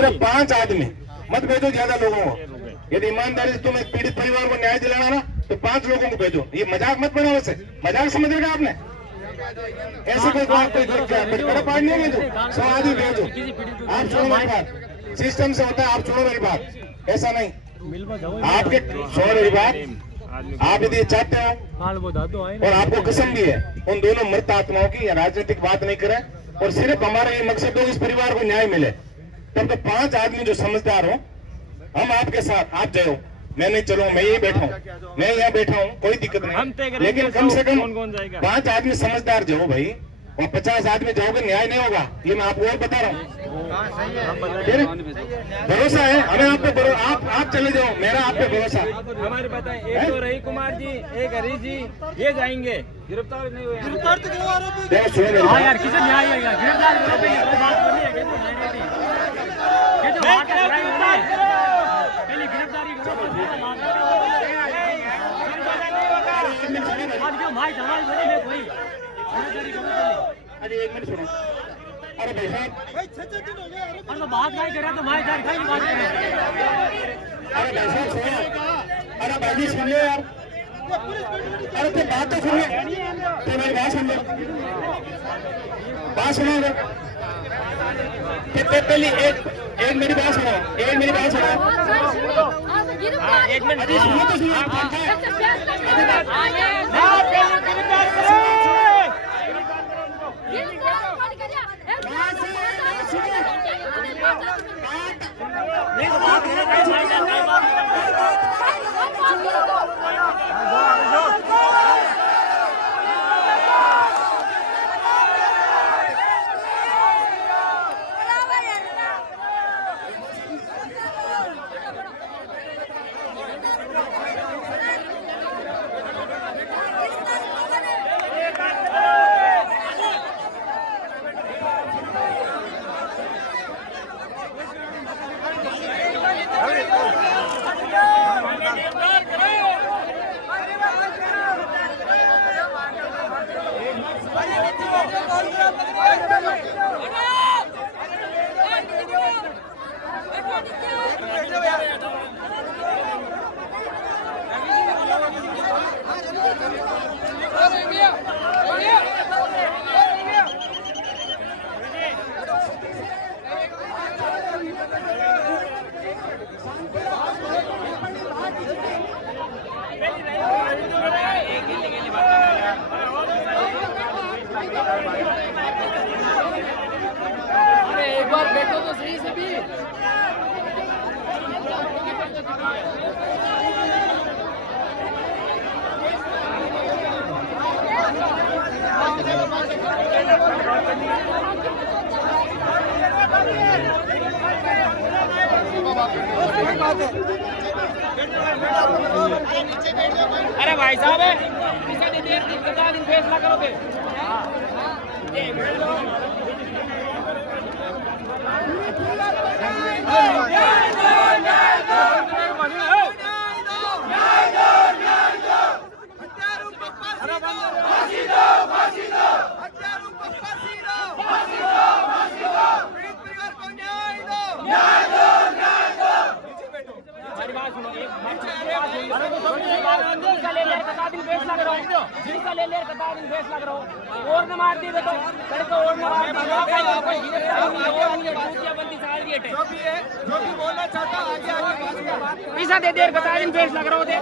सिर्फ 5 आदमी, मत भेजो ज्यादा लोगों को। यदि ईमानदारी से तुम्हें पीड़ित परिवार को न्याय दिलाना ना तो 5 लोगों को भेजो। ये मजाक मत बनाओ, वैसे मजाक समझेगा आपने? ऐसे कोई बात कोई बड़ा पार्ट नहीं भेजो, 100 आदमी भेजो। आप सुनो मेरी बात, सिस्टम से होता है, आप सुनो मेरी बात, ऐसा नहीं आपके। सुनो मेरी बात, आप यदि चाहते हो और आपको कसम भी है उन दोनों मृत आत्माओं की, या राजनीतिक बात नहीं करें और सिर्फ हमारा ये मकसद हो इस परिवार को न्याय मिले, तब तो 5 आदमी जो समझदार हो, हम आपके साथ, आप जाओ, मैं नहीं चलूँ, मैं यही बैठा हूँ, मैं यहाँ बैठा हूँ, कोई दिक्कत नहीं, लेकिन कम से कम 5 आदमी समझदार जाओ भाई, और 50 आदमी जाओगे न्याय नहीं होगा। ये मैं आपको और बता रहा हूँ। भरोसा है हमें आप पे, आप चले जाओ, मेरा आप पे भरोसा। हमारे पता है, एक तो रही कुमार जी, एक हरीश जी, ये जाएंगे, गिरफ्तार नहीं हुए। गिरफ्तार तो क्यों आरोपी? यार किसे न्याय होगा? गिरफ्तार बात नहीं है, पहले गिरफ्तारी भाई जवाब कोई। अरे 1 मिनट सुनो। अरे भाई साहब, तो बात नहीं कर रहा तो भाई जान बात कर। अरे भाई साहब सुनो, अरे भाई जी सुन लो यार, अरे तो बात तो सुनिए, तो मेरी बात सुन लो, बात सुनो। पहले एक मेरी बात सुनो, एक मेरी बात सुनो, 1 मिनट सुनो तो सुनो। एक बार बैठो तो सही सभी। अरे भाई साहब देर दिन फैसला करोगे। और न मार दिए तो सड़क और न मार जो भी बोलना चाहता आगे पैसा दे देर बता दिन बेस लग रहा हो दे।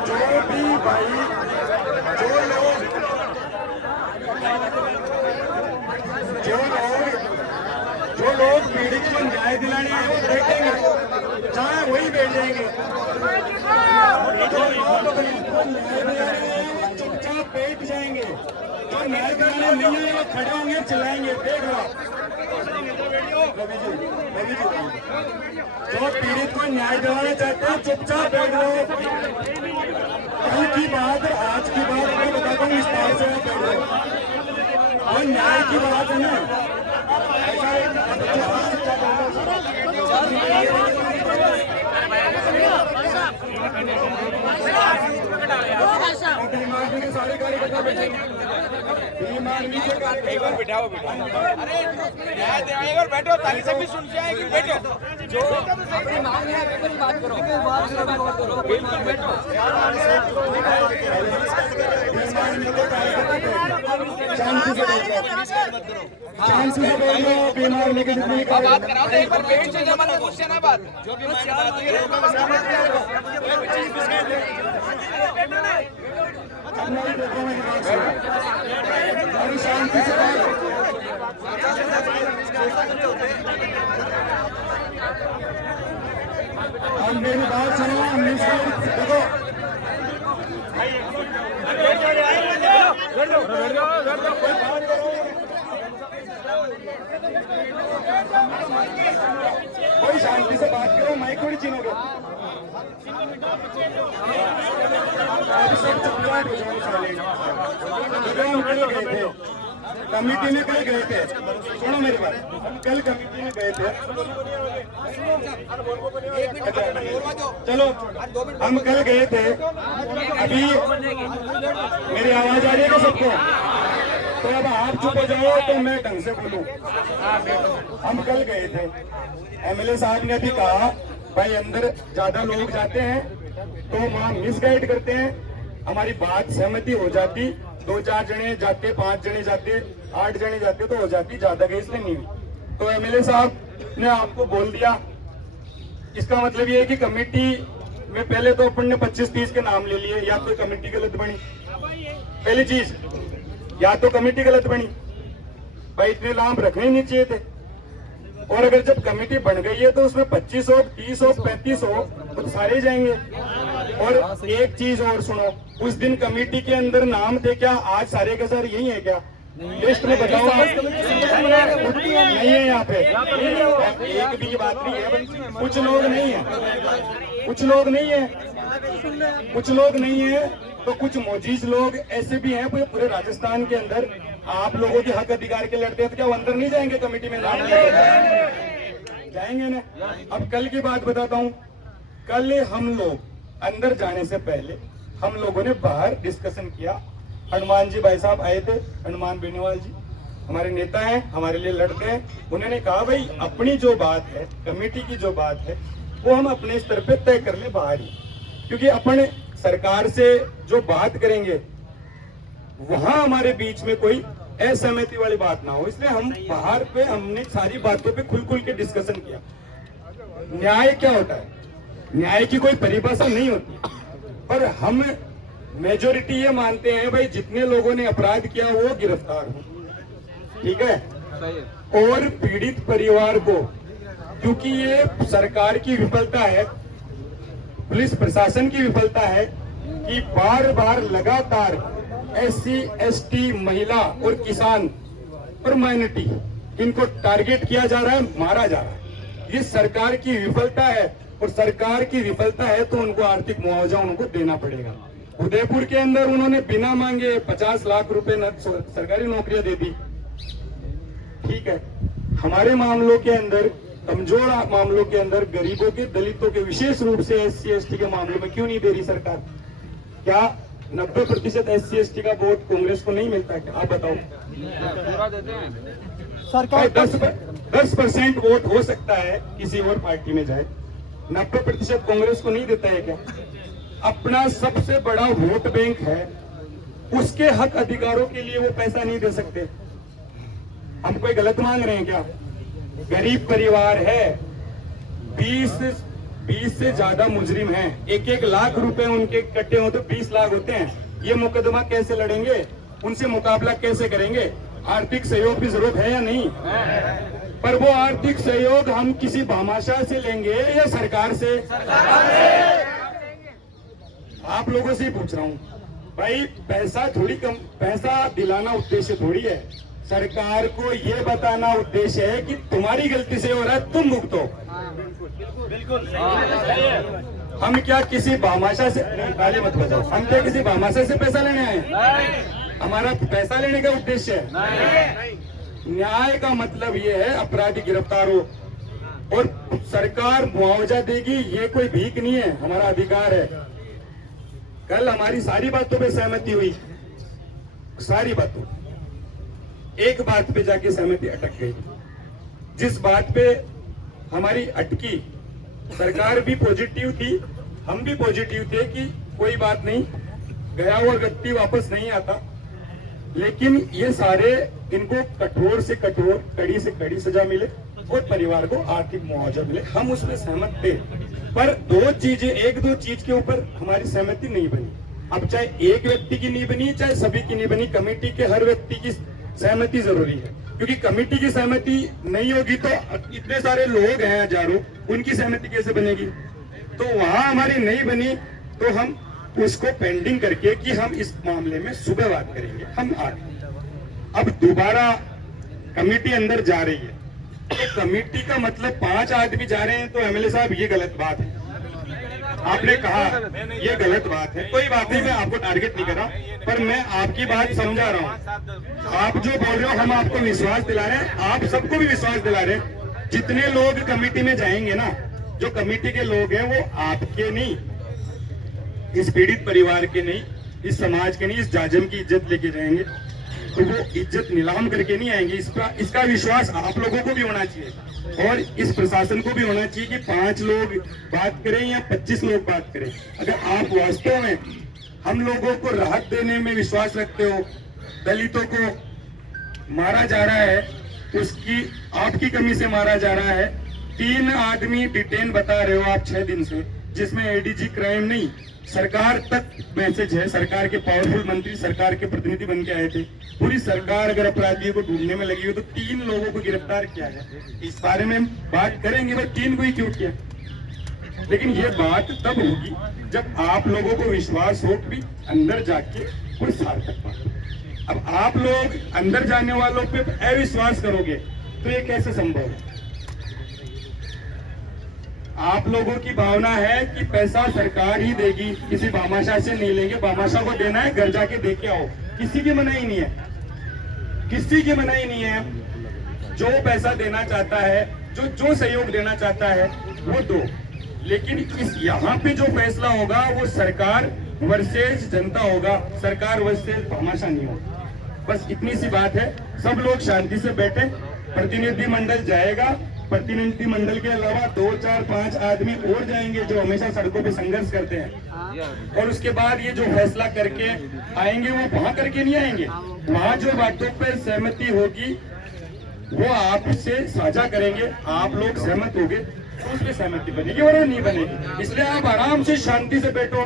जो भी भाई जो लोग पीड़ित को न्याय दिलाने आए वो बैठेंगे, चाहे वही बैठ जाएंगे। जो लोग गरीब को न्याय दिलाने आए वो चुपचाप बैठ जाएंगे, जो न्याय दिलाने नहीं आए वो खड़े होंगे, चिल्लाएंगे। देख लो जो पीड़ित को न्याय दिलाना चाहते हैं चुपचाप बैठ जाओ। कल की बात आज की बात मैं बताता हूँ विस्तार से, और न्याय की बात है ना, बीमार नीचे कर एक बार बिठाओ अरे न्याय देंगे और बैठो ताली से भी सुन के आएगी बैठो जो अपनी मांग है पेपर की बात करो बिल्कुल बैठो शांति से बोलो बीमार लेके जितनी बात कराओ तो एक बार पेट से जमा पूछ से ना बात जो भी मैं बात और शांति से बात हम मेरी बात सुनो देखो कोई शांति से बात करो माइक थोड़ी छीनोगे कमिटी में कल गए थे सुनो मेरी बात हम कल कमिटी में गए थे चलो हम कल गए थे अभी मेरी आवाज आ रही है क्या सबको तो अब आप चुप हो जाओ तो मैं ढंग से बोलूं हम कल गए थे एमएलए साहब ने अभी कहा भाई अंदर ज्यादा लोग जाते हैं तो वहाँ मिसगाइड करते हैं हमारी बात सहमति हो जाती 2-4 जने जाते 5 जने जाते 8 जने जाते तो हो जाती ज्यादा गई इसलिए नहीं तो एमएलए साहब ने आपको बोल दिया इसका मतलब ये है कि कमेटी में पहले तो अपन ने 25-30 के नाम ले लिए या तो कमेटी गलत बनी पहली चीज या तो कमेटी गलत बनी भाई इतने नाम रखने ही नहीं चाहिए थे और अगर जब कमेटी बन गई है तो उसमें 25 हो 30 हो 35 हो तो सारे जाएंगे और एक चीज और सुनो उस दिन कमेटी के अंदर नाम थे क्या आज सारे के सारे यही है क्या लिस्ट में बताओ नहीं है यहाँ पे एक भी बात नहीं है कुछ लोग नहीं है कुछ लोग नहीं है तो कुछ मोजीज लोग ऐसे भी हैं पूरे राजस्थान के अंदर आप लोगों के हक अधिकार के लड़ते हैं तो क्या वो अंदर नहीं जाएंगे कमेटी में जाएंगे ना अब कल की बात बताता हूँ कल हम लोग अंदर जाने से पहले हम लोगों ने बाहर डिस्कशन किया हनुमान जी भाई साहब आए थे हनुमान बेनीवाल जी हमारे नेता हैं हमारे लिए लड़ते हैं उन्होंने कहा भाई अपनी जो बात है कमेटी की जो बात है वो हम अपने स्तर पे तय कर ले बाहर ही क्योंकि अपन सरकार से जो बात करेंगे वहां हमारे बीच में कोई असहमति वाली बात ना हो इसलिए हम बाहर पे हमने सारी बातों पे खुल के डिस्कशन किया न्याय क्या होता है न्याय की कोई परिभाषा नहीं होती पर हम मेजोरिटी ये मानते हैं भाई जितने लोगों ने अपराध किया वो गिरफ्तार हो ठीक है और पीड़ित परिवार को क्योंकि ये सरकार की विफलता है पुलिस प्रशासन की विफलता है कि बार बार लगातार SC ST महिला और किसान और माइनॉरिटी इनको टारगेट किया जा रहा है मारा जा रहा है ये सरकार की विफलता है और सरकार की विफलता है तो उनको आर्थिक मुआवजा उनको देना पड़ेगा उदयपुर के अंदर उन्होंने बिना मांगे 50 लाख रुपए सरकारी नौकरियां दे दी ठीक है हमारे मामलों के अंदर कमजोर मामलों के अंदर गरीबों के दलितों के विशेष रूप से SC ST के मामलों में क्यों नहीं दे रही सरकार क्या 90% SC ST का वोट कांग्रेस को नहीं मिलता क्या आप बताओ सरकार 10% वोट हो सकता है किसी और पार्टी में जाए 90% कांग्रेस को नहीं देता है क्या अपना सबसे बड़ा वोट बैंक है उसके हक अधिकारों के लिए वो पैसा नहीं दे सकते हम कोई गलत मांग रहे हैं क्या गरीब परिवार है 20 से ज्यादा मुजरिम हैं 1-1 लाख रुपए उनके कट्टे हो तो 20 लाख होते हैं ये मुकदमा कैसे लड़ेंगे उनसे मुकाबला कैसे करेंगे आर्थिक सहयोग की जरूरत है या नहीं पर वो आर्थिक सहयोग हम किसी भामाशाह से लेंगे या सरकार से आप लोगों से ही पूछ रहा हूँ भाई पैसा दिलाना उद्देश्य थोड़ी है सरकार को ये बताना उद्देश्य है कि तुम्हारी गलती से हो रहा है तुम भुगतो बिल्कुल हम क्या किसी भामाशाह से गाली मत बजाओ हम क्या किसी भामाशाह से पैसा लेने आए हमारा पैसा लेने का उद्देश्य है न्याय का मतलब ये है अपराधी गिरफ्तार हो और सरकार मुआवजा देगी ये कोई भीख नहीं है हमारा अधिकार है कल हमारी सारी बातों पे सहमति हुई सारी बातों, एक बात पे जाके सहमति अटक गई। जिस बात पे हमारी अटकी, सरकार भी पॉजिटिव थी, हम भी पॉजिटिव थे कि कोई बात नहीं, गया हुआ व्यक्ति वापस नहीं आता, लेकिन ये सारे इनको कठोर से कठोर, कड़ी से कड़ी सजा मिले और परिवार को आर्थिक मुआवजा मिले, हम उसमें सहमत थे। पर दो चीजें, एक दो चीज के ऊपर हमारी सहमति नहीं बनी। अब चाहे एक व्यक्ति की नहीं बनी, चाहे सभी की नहीं बनी, कमेटी के हर व्यक्ति की सहमति जरूरी है, क्योंकि कमेटी की सहमति नहीं होगी तो इतने सारे लोग हैं हजारों, उनकी सहमति कैसे बनेगी। तो वहां हमारी नहीं बनी तो हम उसको पेंडिंग करके कि हम इस मामले में सुबह बात करेंगे, हम आगे। अब दोबारा कमेटी अंदर जा रही है, तो कमेटी का मतलब 5 आदमी जा रहे हैं, तो एमएलए साहब ये गलत बात है। आपने कहा ये गलत बात है, कोई बात नहीं, मैं आपको टारगेट नहीं कर रहा, पर मैं आपकी बात समझा रहा हूँ। आप जो बोल रहे हो हम आपको विश्वास दिला रहे हैं, आप सबको भी विश्वास दिला रहे हैं। जितने लोग कमेटी में जाएंगे ना, जो कमेटी के लोग हैं वो आपके नहीं, इस पीड़ित परिवार के नहीं, इस समाज के नहीं, इस जाजम की इज्जत लेके जाएंगे। तो वो इज्जत नीलाम करके नहीं आएंगे। इसका विश्वास आप लोगों को भी होना चाहिए और इस प्रशासन को भी होना चाहिए कि 5 लोग बात करें या 25 लोग बात करें। अगर आप वास्तव में हम लोगों को राहत देने में विश्वास रखते हो, दलितों को मारा जा रहा है, उसकी आपकी कमी से मारा जा रहा है। 3 आदमी डिटेन बता रहे हो आप 6 दिन से, जिसमें एडीजी क्राइम नहीं, सरकार तक मैसेज है, सरकार के पावरफुल मंत्री सरकार के प्रतिनिधि बन के आए थे। पूरी सरकार अगर अपराधियों को ढूंढने में लगी हो तो 3 लोगों को गिरफ्तार किया है। इस बारे में बात करेंगे, भाई 3 को ही क्यों किया। लेकिन ये बात तब होगी जब आप लोगों को विश्वास हो कि अंदर जाके कोई सार्थक बात। अब आप लोग अंदर जाने वालों पे अविश्वास करोगे तो ये कैसे संभव है। आप लोगों की भावना है कि पैसा सरकार ही देगी, किसी भामाशाह से नहीं लेंगे, भामाशाह को देना है घर जाके दे के आओ, किसी की मनाही नहीं है, किसी की मनाही नहीं है। जो पैसा देना चाहता है, जो सहयोग देना चाहता है वो दो, लेकिन इस यहाँ पे जो फैसला होगा वो सरकार वर्सेस जनता होगा, सरकार वर्सेस भामाशाह नहीं होगा। बस इतनी सी बात है। सब लोग शांति से बैठे, प्रतिनिधि मंडल जाएगा, प्रतिनिधि मंडल के अलावा 2, 4, 5 आदमी और जाएंगे जो हमेशा सड़कों पे संघर्ष करते हैं, और उसके बाद ये जो फैसला करके आएंगे वो वहां करके नहीं आएंगे। वहां जो बातों पर सहमति होगी वो आपसे साझा करेंगे, आप लोग सहमत होंगे तो उसमें सहमति बनेगी और नहीं बनेगी। इसलिए आप आराम से शांति से बैठो,